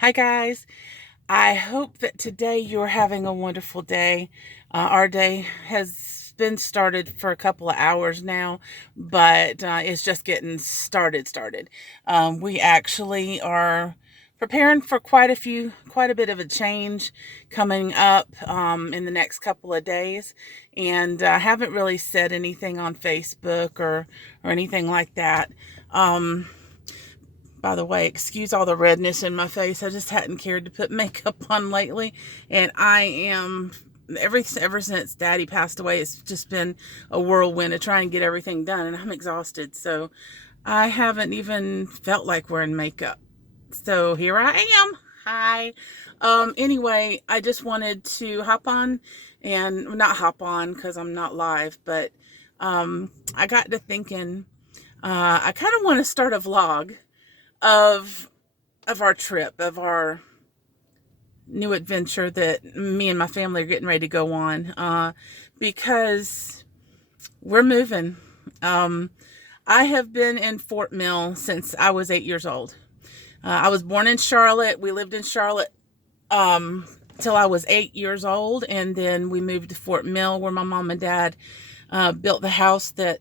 Hi, guys. I hope that today you're having a wonderful day. Our day has been started for a couple of hours now, but it's just getting started. We actually are preparing for quite a bit of a change coming up in the next couple of days, and haven't really said anything on Facebook or anything like that. Um, by the way, excuse all the redness in my face. I just hadn't cared to put makeup on lately, and I am ever since Daddy passed away. It's just been a whirlwind to try and get everything done, and I'm exhausted. So I haven't even felt like wearing makeup. So here I am. Hi. Anyway, I just wanted to hop on and not hop on because I'm not live, but I got to thinking. I kind of want to start a vlog of our trip, of our new adventure that me and my family are getting ready to go on, because we're moving. Um, I have been in Fort Mill since I was 8 years old. I was born in Charlotte. We lived in Charlotte till I was 8 years old, and then we moved to Fort Mill, where my mom and dad built the house that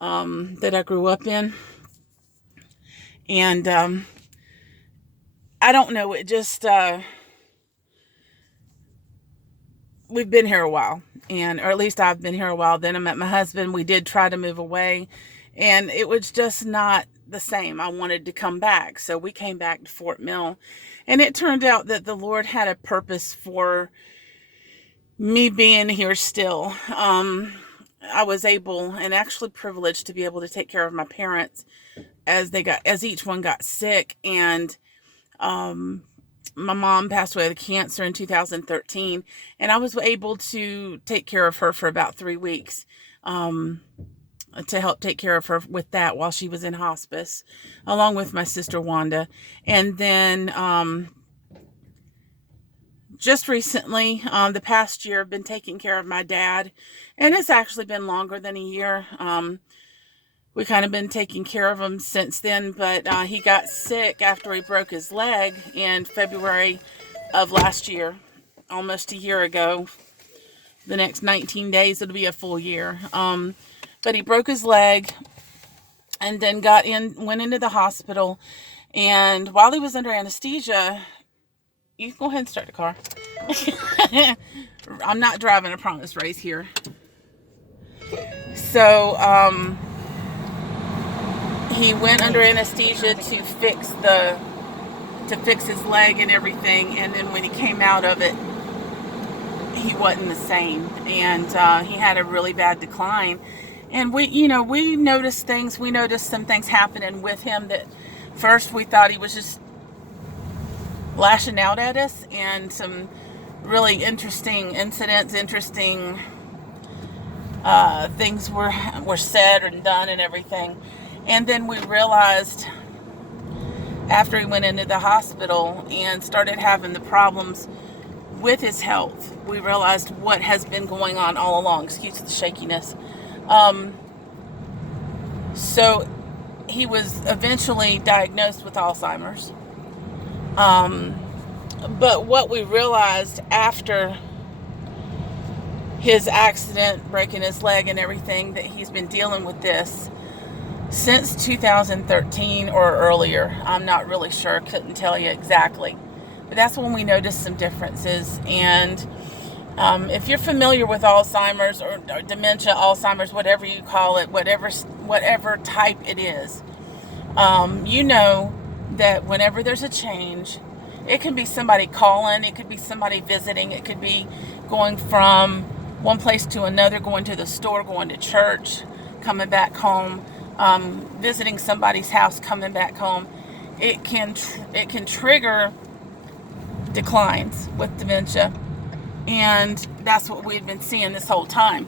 I grew up in. And I don't know. It just we've been here a while, and or at least I've been here a while. Then I met my husband. We did try to move away, and it was just not the same. I wanted to come back, so we came back to Fort Mill, and it turned out that the Lord had a purpose for me being here still. I was able and actually privileged to be able to take care of my parents as each one got sick, and um my mom passed away of cancer in 2013, and I was able to take care of her for about 3 weeks, um, to help take care of her with that while she was in hospice, along with my sister Wanda. And then just recently, the past year, I've been taking care of my dad, and it's actually been longer than a year. We kind of been taking care of him since then, but he got sick after he broke his leg in February of last year, almost a year ago. The next 19 days, it'll be a full year. But he broke his leg and then went into the hospital. And while he was under anesthesia, you can go ahead and start the car. I'm not driving, I promise, race here. So, he went under anesthesia to fix his leg and everything, and then when he came out of it, he wasn't the same, and he had a really bad decline. And we noticed things. We noticed some things happening with him that first we thought he was just lashing out at us, and some really interesting incidents, interesting things were said and done and everything. And then we realized after he went into the hospital and started having the problems with his health, we realized what has been going on all along. Excuse the shakiness. So he was eventually diagnosed with Alzheimer's. But what we realized after his accident, breaking his leg and everything, that he's been dealing with this since 2013 or earlier. I'm not really sure, couldn't tell you exactly, but that's when we noticed some differences. And if you're familiar with Alzheimer's or dementia, Alzheimer's, whatever you call it, whatever type it is, you know that whenever there's a change, it can be somebody calling, it could be somebody visiting, it could be going from one place to another, going to the store, going to church, coming back home, visiting somebody's house, coming back home. It can trigger declines with dementia, and that's what we had been seeing this whole time.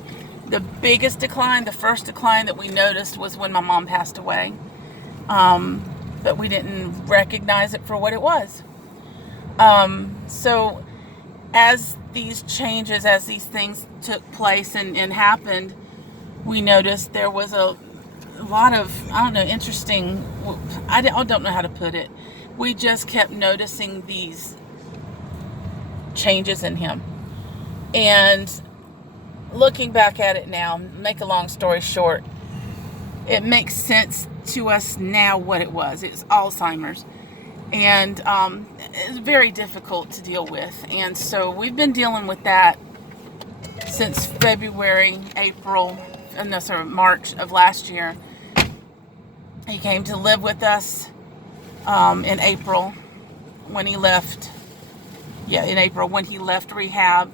The biggest decline, the first decline that we noticed, was when my mom passed away, but we didn't recognize it for what it was. So as these changes, as these things took place and happened, we noticed there was a lot of, I don't know, interesting, I don't know how to put it, we just kept noticing these changes in him. And looking back at it now, make a long story short, it makes sense to us now what it was. It's Alzheimer's. And it's very difficult to deal with. And so we've been dealing with that since March of last year. He came to live with us in April when he left. Yeah, in April when he left rehab.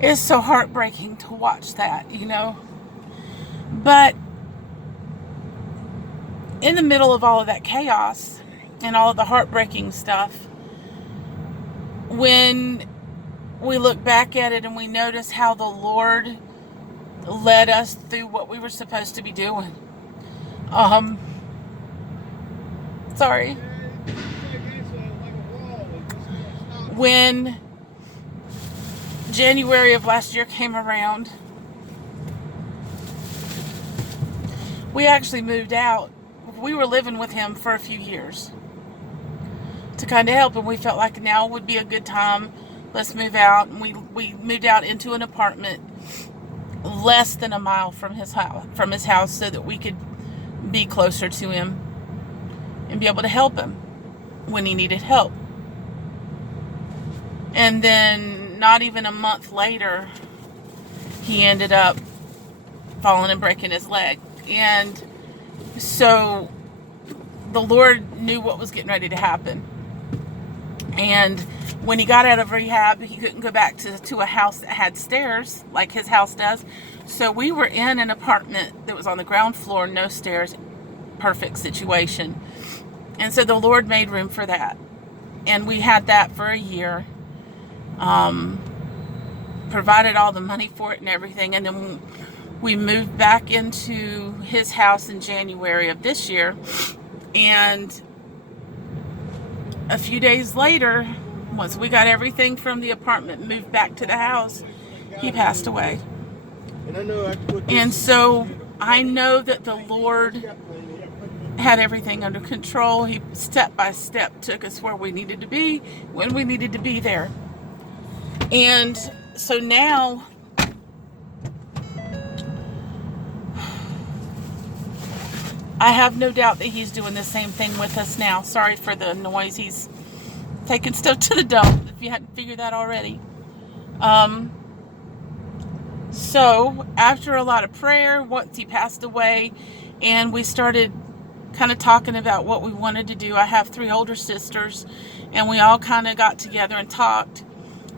It's so heartbreaking to watch that, you know. But in the middle of all of that chaos and all of the heartbreaking stuff, when we look back at it and we notice how the Lord led us through what we were supposed to be doing. Sorry. When January of last year came around, we actually moved out. We were living with him for a few years to kind of help him. We felt like now would be a good time. Let's move out. And we moved out into an apartment less than a mile from his house so that we could be closer to him and be able to help him when he needed help. And then not even a month later, he ended up falling and breaking his leg. And so the Lord knew what was getting ready to happen. And when he got out of rehab, he couldn't go back to a house that had stairs like his house does. So we were in an apartment that was on the ground floor, no stairs, perfect situation. And so the Lord made room for that. And we had that for a year. Provided all the money for it and everything. And then we moved back into his house in January of this year. And a few days later, once we got everything from the apartment moved back to the house, he passed away. And so I know that the Lord had everything under control. He step by step took us where we needed to be when we needed to be there. And so now I have no doubt that he's doing the same thing with us now. Sorry for the noise. He's taking stuff to the dump, if you hadn't figured that already. So after a lot of prayer, once he passed away, and we started kind of talking about what we wanted to do. I have 3 older sisters, and we all kind of got together and talked.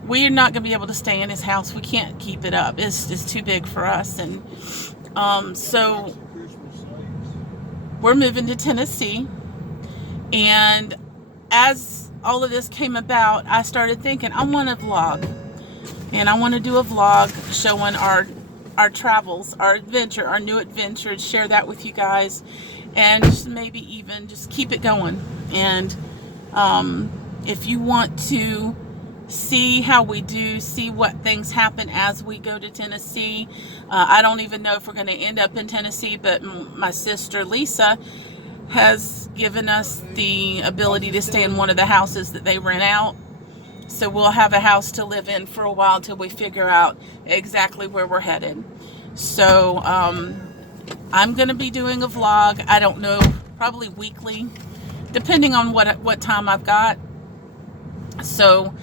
We're not going to be able to stay in his house. We can't keep it up. It's too big for us. And so we're moving to Tennessee. And as all of this came about, I started thinking, I want to vlog. And I want to do a vlog showing our travels, our adventure, our new adventures, share that with you guys. And just maybe even just keep it going. And if you want to see how we do, see what things happen as we go to Tennessee. I don't even know if we're going to end up in Tennessee, but my sister Lisa has given us the ability to stay in one of the houses that they rent out. So we'll have a house to live in for a while until we figure out exactly where we're headed. So I'm going to be doing a vlog. I don't know, probably weekly, depending on what time I've got. So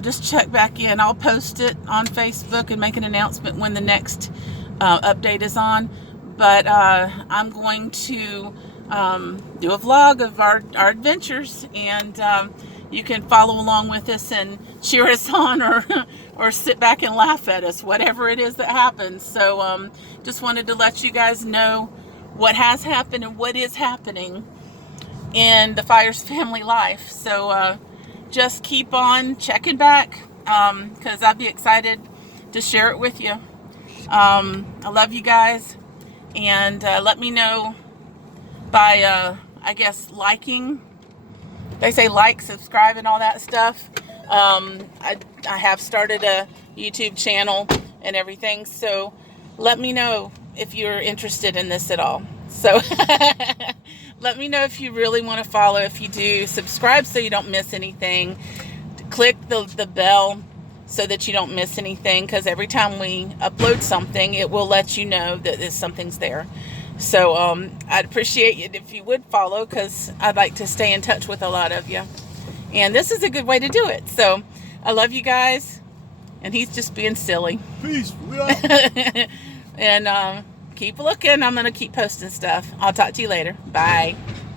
just check back in. I'll post it on Facebook and make an announcement when the next update is on. But I'm going to do a vlog of our adventures, and you can follow along with us and cheer us on, or sit back and laugh at us, whatever it is that happens. So just wanted to let you guys know what has happened and what is happening in the Fires family life. So just keep on checking back, because I'd be excited to share it with you. I love you guys, and let me know by I guess liking. They say like, subscribe, and all that stuff. I have started a YouTube channel and everything, so let me know if you're interested in this at all. So Let me know if you really want to follow. If you do, subscribe so you don't miss anything. Click the bell so that you don't miss anything, because every time we upload something, it will let you know that something's there. So I'd appreciate it if you would follow, because I'd like to stay in touch with a lot of you. And this is a good way to do it. So I love you guys. And he's just being silly. Peace. And keep looking. I'm going to keep posting stuff. I'll talk to you later. Bye.